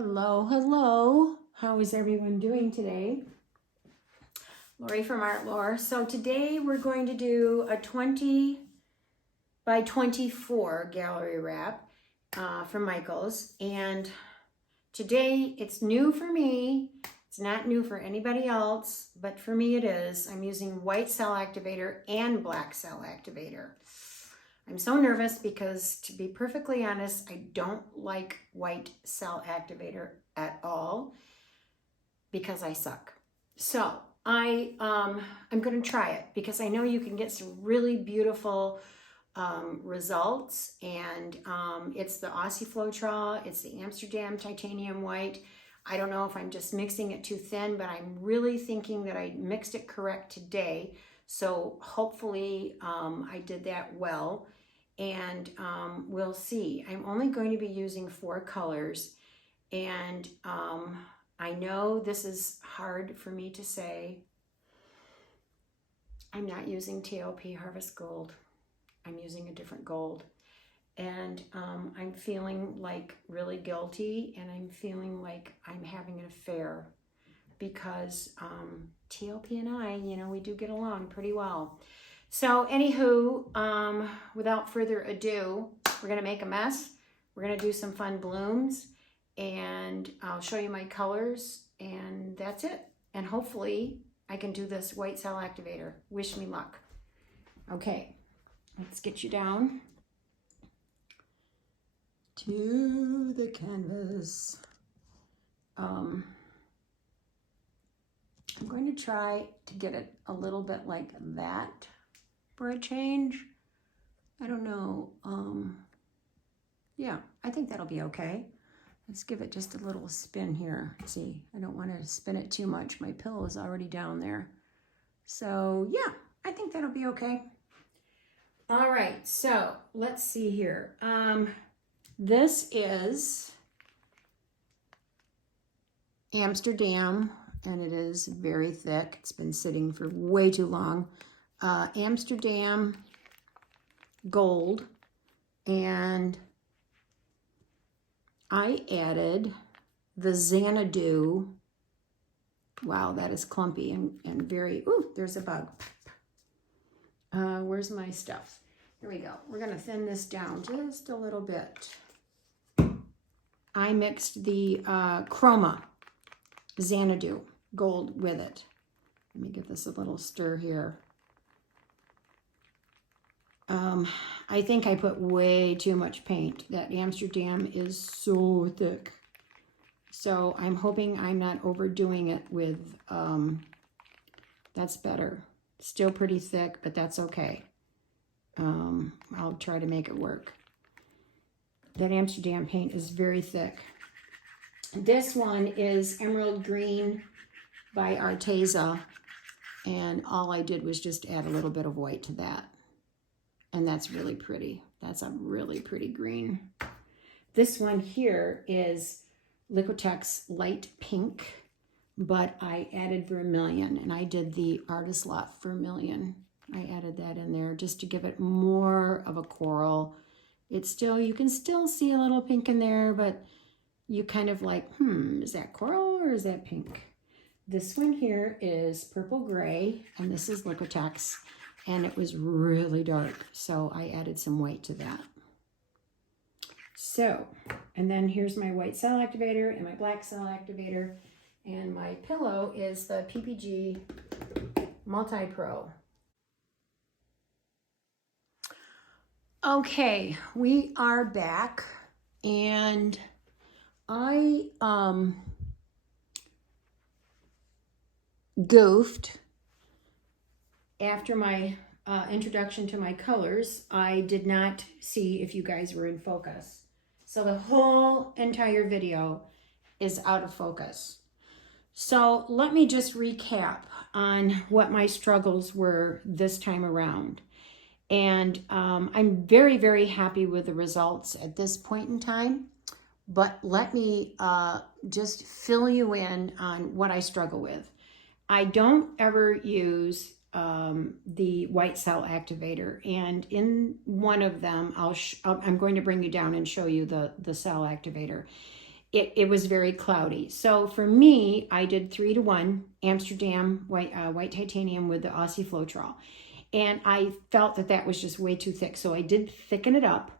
Hello, hello. How is everyone doing today? Lori from Art Lore. So today we're going to do a 20 by 24 gallery wrap from Michaels. And today it's new for me. It's not new for anybody else, but for me it is. I'm using white cell activator and black cell activator. I'm so nervous because, to be perfectly honest, I don't like white cell activator at all because I suck. So I'm going to try it because I know you can get some really beautiful results. And it's the Aussie Floetrol, it's the Amsterdam titanium white. I don't know if I'm just mixing it too thin, but I'm really thinking that I mixed it correct today. So hopefully I did that well. And we'll see. I'm only going to be using 4 colors. And I know this is hard for me to say. I'm not using TOP Harvest Gold. I'm using a different gold. And I'm feeling like really guilty, and I'm feeling like I'm having an affair because TOP and I, you know, we do get along pretty well. So anywho, without further ado, we're going to make a mess. We're going to do some fun blooms, and I'll show you my colors, and that's it. And hopefully I can do this white cell activator. Wish me luck. Okay, let's get you down to the canvas. I'm going to try to get it a little bit like that for a change. I don't know. Yeah, I think that'll be okay. Let's give it just a little spin here. See, I don't want to spin it too much. My pillow is already down there. So yeah, I think that'll be okay. All right, so let's see here. This is Amsterdam, and it is very thick. It's been sitting for way too long. Amsterdam gold, and I added the Xanadu. Wow, that is clumpy and very, ooh, there's a bug. Where's my stuff? Here we go. We're going to thin this down just a little bit. I mixed the Chroma Xanadu gold with it. Let me give this a little stir here. I think I put way too much paint. That Amsterdam is so thick. So I'm hoping I'm not overdoing it with, that's better. Still pretty thick, but that's okay. I'll try to make it work. That Amsterdam paint is very thick. This one is Emerald Green by Arteza, and all I did was just add a little bit of white to that. And that's really pretty. That's a really pretty green. This one here is Liquitex light pink, but I added vermillion, and I did the Artist Loft vermillion. I added that in there just to give it more of a coral. It's still, you can still see a little pink in there, but you kind of like, is that coral or is that pink? This one here is purple gray, and this is Liquitex, and it was really dark, so I added some white to that. So, and then here's my white cell activator and my black cell activator, and my pillow is the PPG Multi-pro. Okay, we are back, and I goofed. After my introduction to my colors, I did not see if you guys were in focus. So the whole entire video is out of focus. So let me just recap on what my struggles were this time around. And I'm very, very happy with the results at this point in time. But let me just fill you in on what I struggle with. I don't ever use the white cell activator, and in one of them I'm going to bring you down and show you the cell activator. it was very cloudy. So for me, I did 3-to-1 Amsterdam white titanium with the Aussie Floetrol. And I felt that that was just way too thick. So I did thicken it up.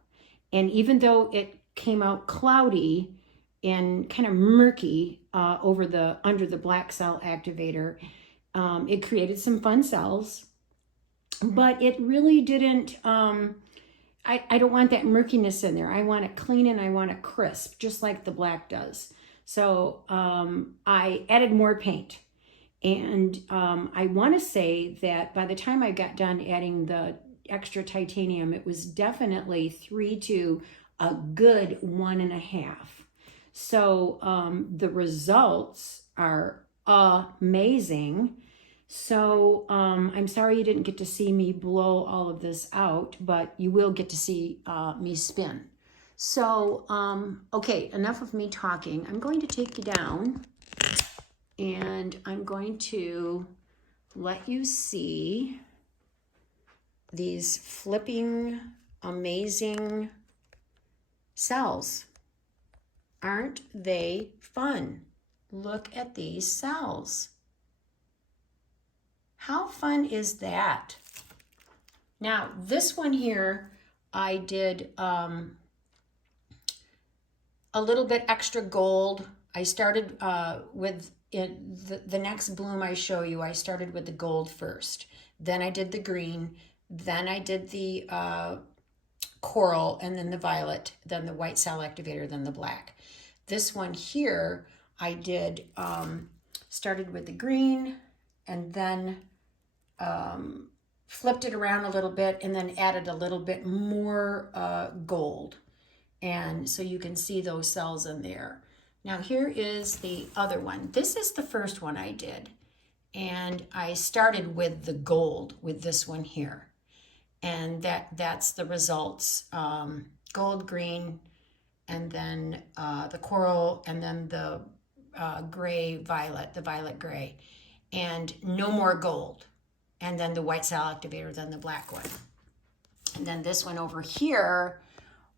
And even though it came out cloudy and kind of murky under the black cell activator, it created some fun cells. But it really didn't, I don't want that murkiness in there. I want it clean and I want it crisp, just like the black does. So I added more paint. And I want to say that by the time I got done adding the extra titanium, it was definitely 3 to a good 1.5. So the results are amazing. So I'm sorry you didn't get to see me blow all of this out, but you will get to see me spin. So, okay, enough of me talking. I'm going to take you down and I'm going to let you see these flipping, amazing cells. Aren't they fun? Look at these cells. How fun is that? Now, this one here, I did a little bit extra gold. I started with the next bloom I show you, I started with the gold first. Then I did the green. Then I did the coral, and then the violet, then the white cell activator, then the black. This one here, I did, started with the green, and then flipped it around a little bit, and then added a little bit more gold. And so you can see those cells in there. Now here is the other one. This is the first one I did. And I started with the gold with this one here. And that's the results. Gold, green, and then the coral, and then the gray violet, the violet gray. And no more gold. And then the white cell activator, then the black one. And then this one over here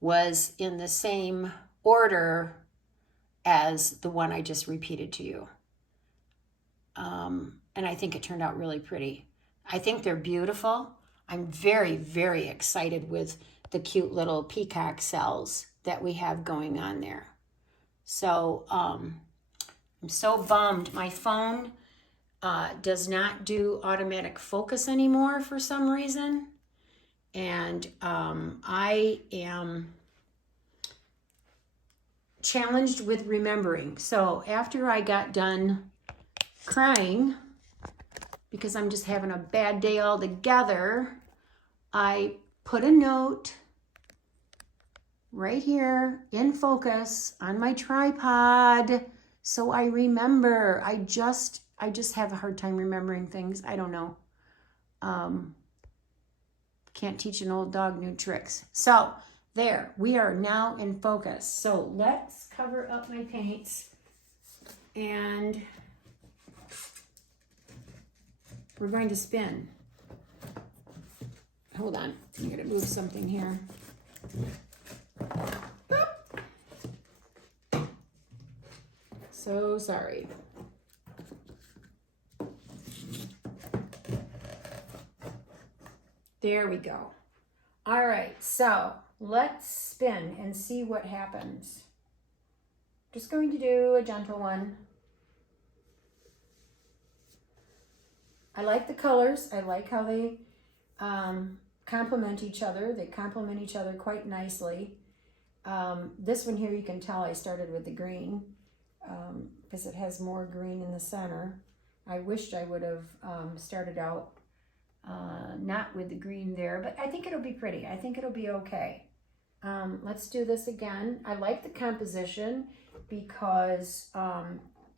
was in the same order as the one I just repeated to you. And I think it turned out really pretty. I think they're beautiful. I'm very, very excited with the cute little peacock cells that we have going on there. So I'm so bummed. My phone does not do automatic focus anymore for some reason. And I am challenged with remembering. So after I got done crying, because I'm just having a bad day altogether, I put a note right here in focus on my tripod so I remember. I just have a hard time remembering things. I don't know. Can't teach an old dog new tricks. So there, we are now in focus. So let's cover up my paints and we're going to spin. Hold on, I'm gonna move something here. Boop. So sorry. There we go. All right, so let's spin and see what happens. Just going to do a gentle one. I like the colors. I like how they complement each other. They complement each other quite nicely. This one here, you can tell I started with the green because it has more green in the center. I wished I would have started out not with the green there, but I think it'll be pretty. I think it'll be okay. Let's do this again. I like the composition because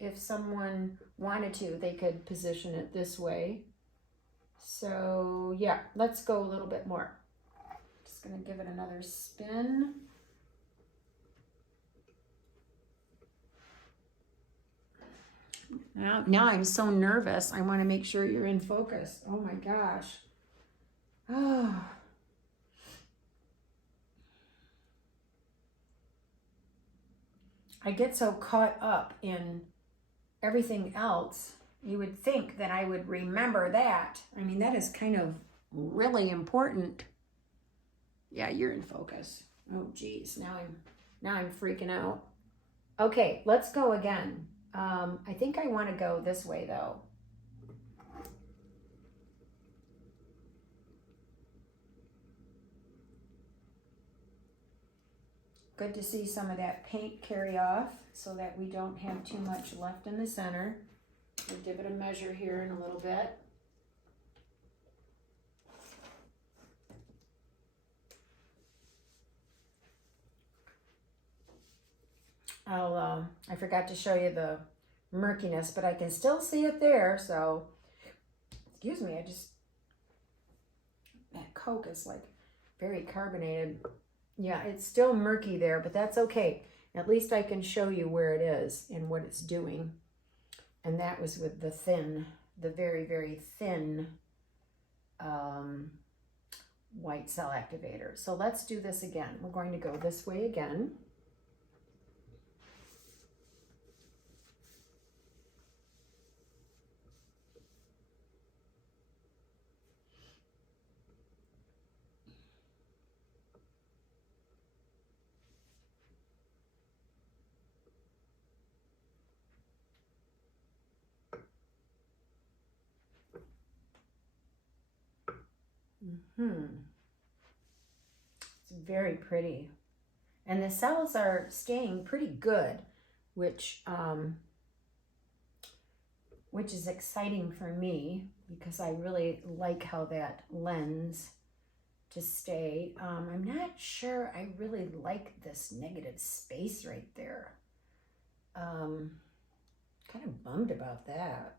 if someone wanted to, they could position it this way. So yeah, let's go a little bit more. Just gonna give it another spin. Now I'm so nervous. I want to make sure you're in focus. Oh my gosh. Oh. I get so caught up in everything else. You would think that I would remember that. I mean, that is kind of really important. Yeah, you're in focus. Oh, geez. Now I'm freaking out. Okay, let's go again. I think I want to go this way, though. Good to see some of that paint carry off so that we don't have too much left in the center. We'll give it a measure here in a little bit. I forgot to show you the murkiness, but I can still see it there, so, excuse me, that Coke is like very carbonated. Yeah, it's still murky there, but that's okay. At least I can show you where it is and what it's doing. And that was with the very, very thin white cell activator. So let's do this again. We're going to go this way again. It's very pretty. And the cells are staying pretty good, which is exciting for me because I really like how that lens to stay. I'm not sure I really like this negative space right there. Kind of bummed about that.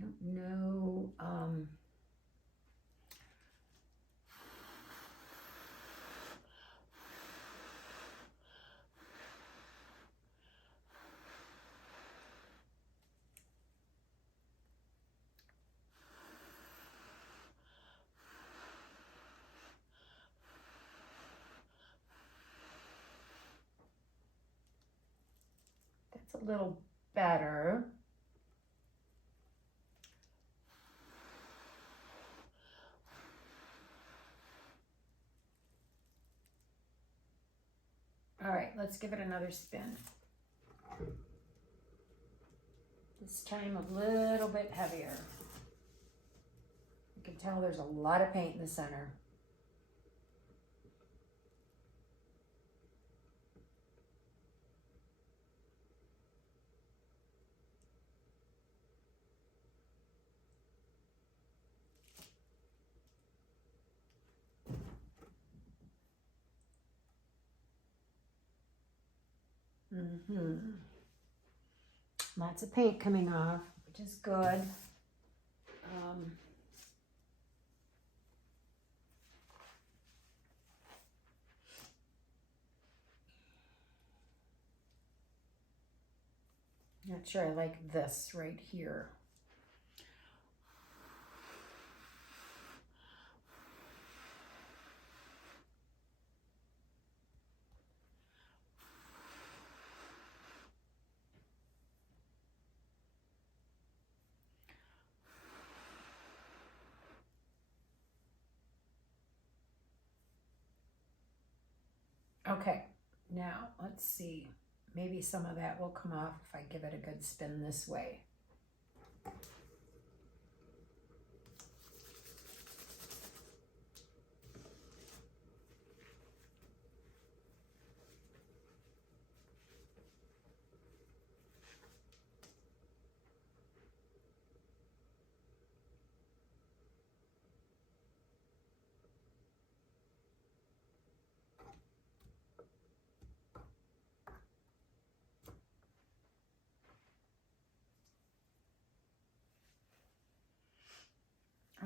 I don't know. That's a little better. All right, let's give it another spin. This time a little bit heavier. You can tell there's a lot of paint in the center. Lots of paint coming off, which is good. Not sure I like this right here. Okay, now let's see. Maybe some of that will come off if I give it a good spin this way.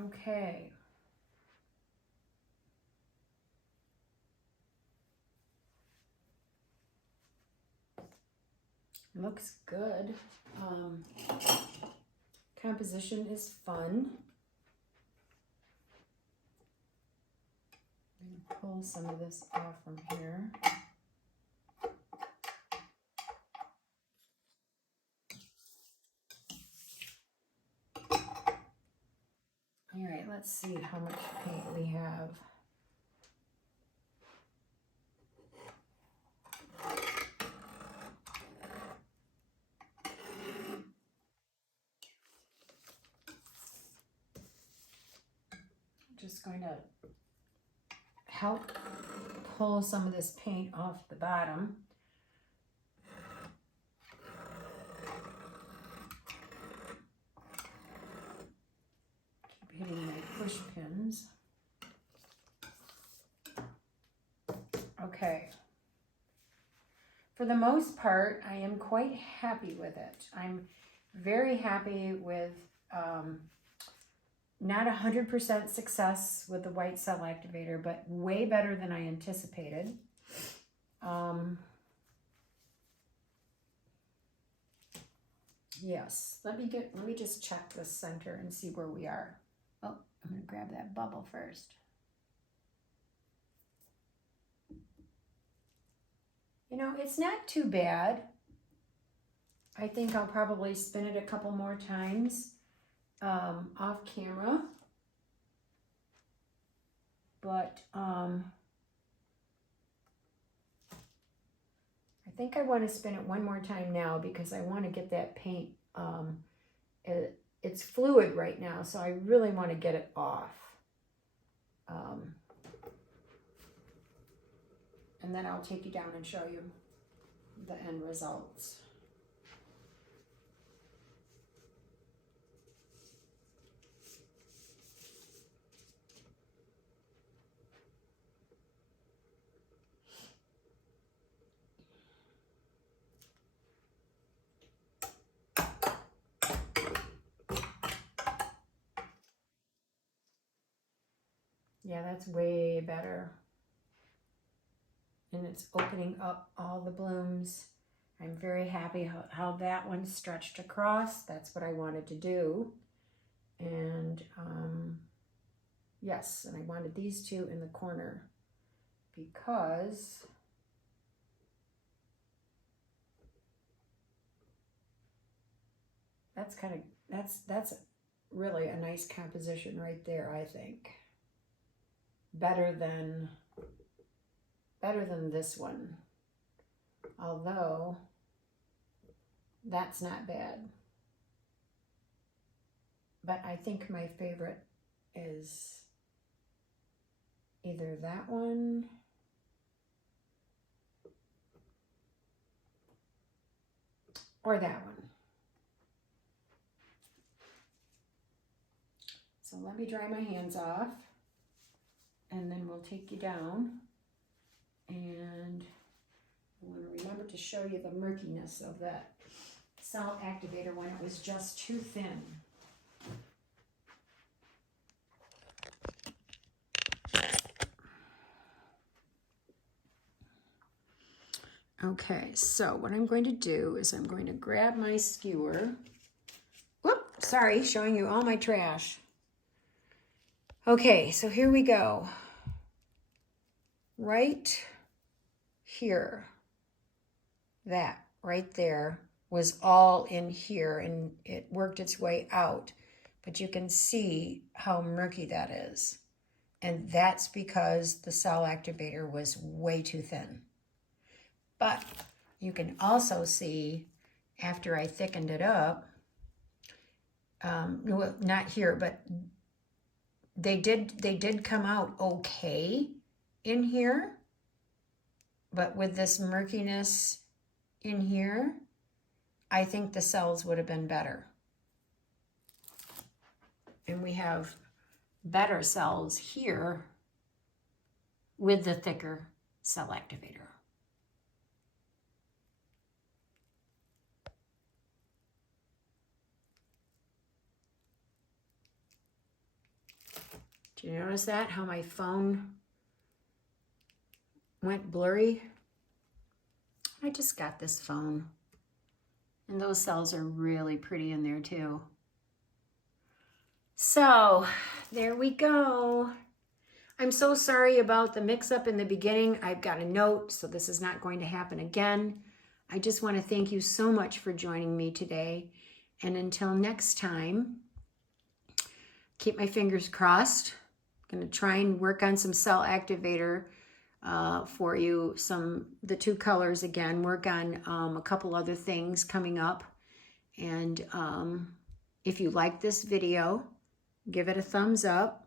Okay. Looks good. Composition is fun. I'm gonna pull some of this off from here. let's see how much paint we have. Just going to help pull some of this paint off the bottom. Keep hitting my push pins. Okay. For the most part, I am quite happy with it. I'm very happy with not 100% success with the white cell activator, but way better than I anticipated. Yes, let me just check the center and see where we are. Oh, I'm gonna grab that bubble first. You know, it's not too bad. I think I'll probably spin it a couple more times off camera. But I think I want to spin it one more time now because I want to get that paint. It's fluid right now, so I really want to get it off. And then I'll take you down and show you the end results. Yeah, that's way better. And it's opening up all the blooms. I'm very happy how that one stretched across. That's what I wanted to do. And yes, and I wanted these two in the corner because that's really a nice composition right there, I think. Better than this one, although that's not bad. But I think my favorite is either that one or that one. So let me dry my hands off, and then we'll take you down. And I want to remember to show you the murkiness of that cell activator when it was just too thin. Okay, so what I'm going to do is I'm going to grab my skewer. Whoop, sorry, showing you all my trash. Okay, so here we go. Right here, that right there was all in here and it worked its way out, but you can see how murky that is, and that's because the cell activator was way too thin. But you can also see after I thickened it up, well, not here, but they did come out okay in here, but with this murkiness in here, I think the cells would have been better. And we have better cells here with the thicker cell activator. Do you notice that? How my phone went blurry? I just got this phone. And those cells are really pretty in there too. So, there we go. I'm so sorry about the mix-up in the beginning. I've got a note, so this is not going to happen again. I just want to thank you so much for joining me today. And until next time, keep my fingers crossed. I'm going to try and work on some cell activator for you. The two colors again, work on a couple other things coming up. And if you like this video, give it a thumbs up,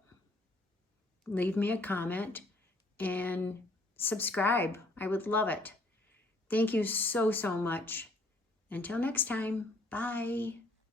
leave me a comment, and subscribe. I would love it. Thank you so, so much. Until next time, bye.